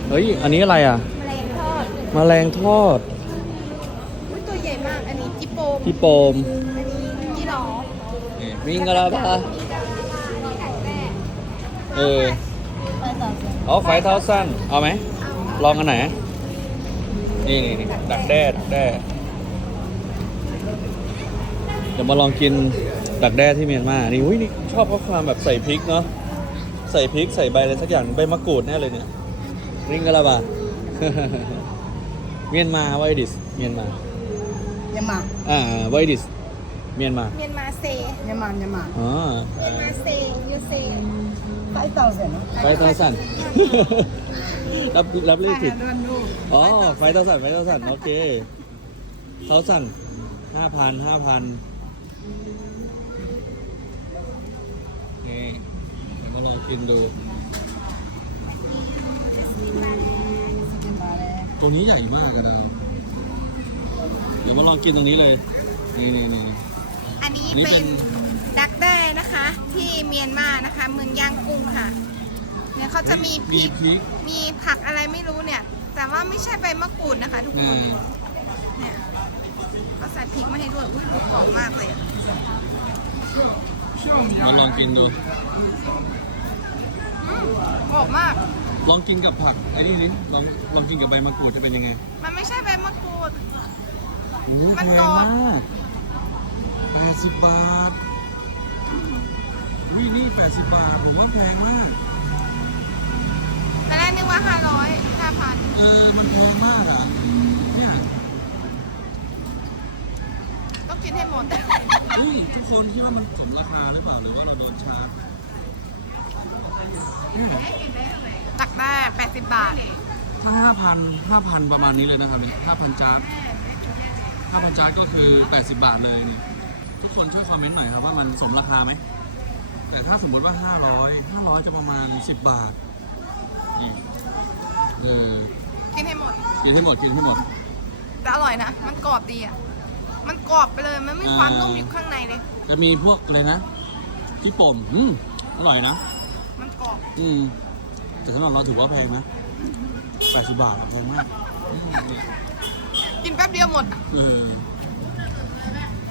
เฮ้ยอันนี้อะไรอ่ะแมลงทอดแมลงทอดอุ้ยตัวใหญ่มาก อันนี้จิโปมพี่โปมอันนี้จิหลอมิงกะลาบาเออไปต่อเลยอ๋อ5,000เอาไหมลองกันไหนนี่ดักแด้เดี๋ยวมาลองกินดักแด้ที่เมียนมานี่อุ้ยนี่ชอบเพราะความแบบใส่พริกเนาะใส่พริกใส่ใบอะไรสักอย่างใบมะกรูดแน่เลยเนี่ยริงกะลาบา เมียนมาไวดิสเมียนมา Myanmar, ไวดิสเมียนมาเมียนมาเซ Myanmar. อ๋อเมียนมาเซยูเซ 5,000, no? 5,000 รับเลขผิด I don't know. อ๋อ5,000โอเค5,000นี่เดี๋ยวมาลองกินดู ตัวนี้ใหญ่มากอะดาวเดี๋ยวมาลองกินตรงนี้เลย นี่อันนี้อันนี้เป็เป็น นดักแด้นะคะ ที่เมียนมานะคะ เมืองย่างกุ้งค่ะ เนี่ยเขาจะมีพริก มีผักอะไรไม่รู้เนี่ย แต่ว่าไม่ใช่ใบมะกรูดนะคะ ทุกคน เนี่ยเขาใส่พริกมาให้ด้วย อุ้ยดูกรอบมากเลยอะมาลองกินดูกรอบมากลองกินกับผักไอ้นี่นิลองกินกับใบมะกรูดจะเป็นยังไงมันไม่ใช่ใบมะกรูดโอ้โหมันแพกรง อบมาก80 บาทวินี่80 บาทผมว่าแพงมากตอนแรกนึกว่า500 มันแพงมากอ่ะ เนี่ย 5,000ต้องกินให้หมดอุ้ยทุกคนคิดว่ามันสมราคาหรือเปล่าหรือว่าเราโดนชาร์จเนี่ยตักได้80 บาทถ้า5,000ประมาณนี้เลยนะครับเนี่ย5,000 จาร์ด5,000 จาร์ดก็คือ80 บาทเลยเนี่ยทุกคนช่วยคอมเมนต์หน่อยครับว่ามันสมราคาไหมแต่ถ้าสมมติว่า500จะประมาณ10 บาทนี่กินให้หมดกินให้หมดแต่อร่อยนะ มันกรอบดีอ่ะ มันกรอบไปเลย มันไม่มีความนุ่มอยู่ข้างในเลยจะมีพวกอะไรนะพี่ป่มอร่อยนะมันกรอบแต่สำหรับเราถือว่าแพงนะ80 บาทแพงมากกินแป๊บเดียวหมดเออ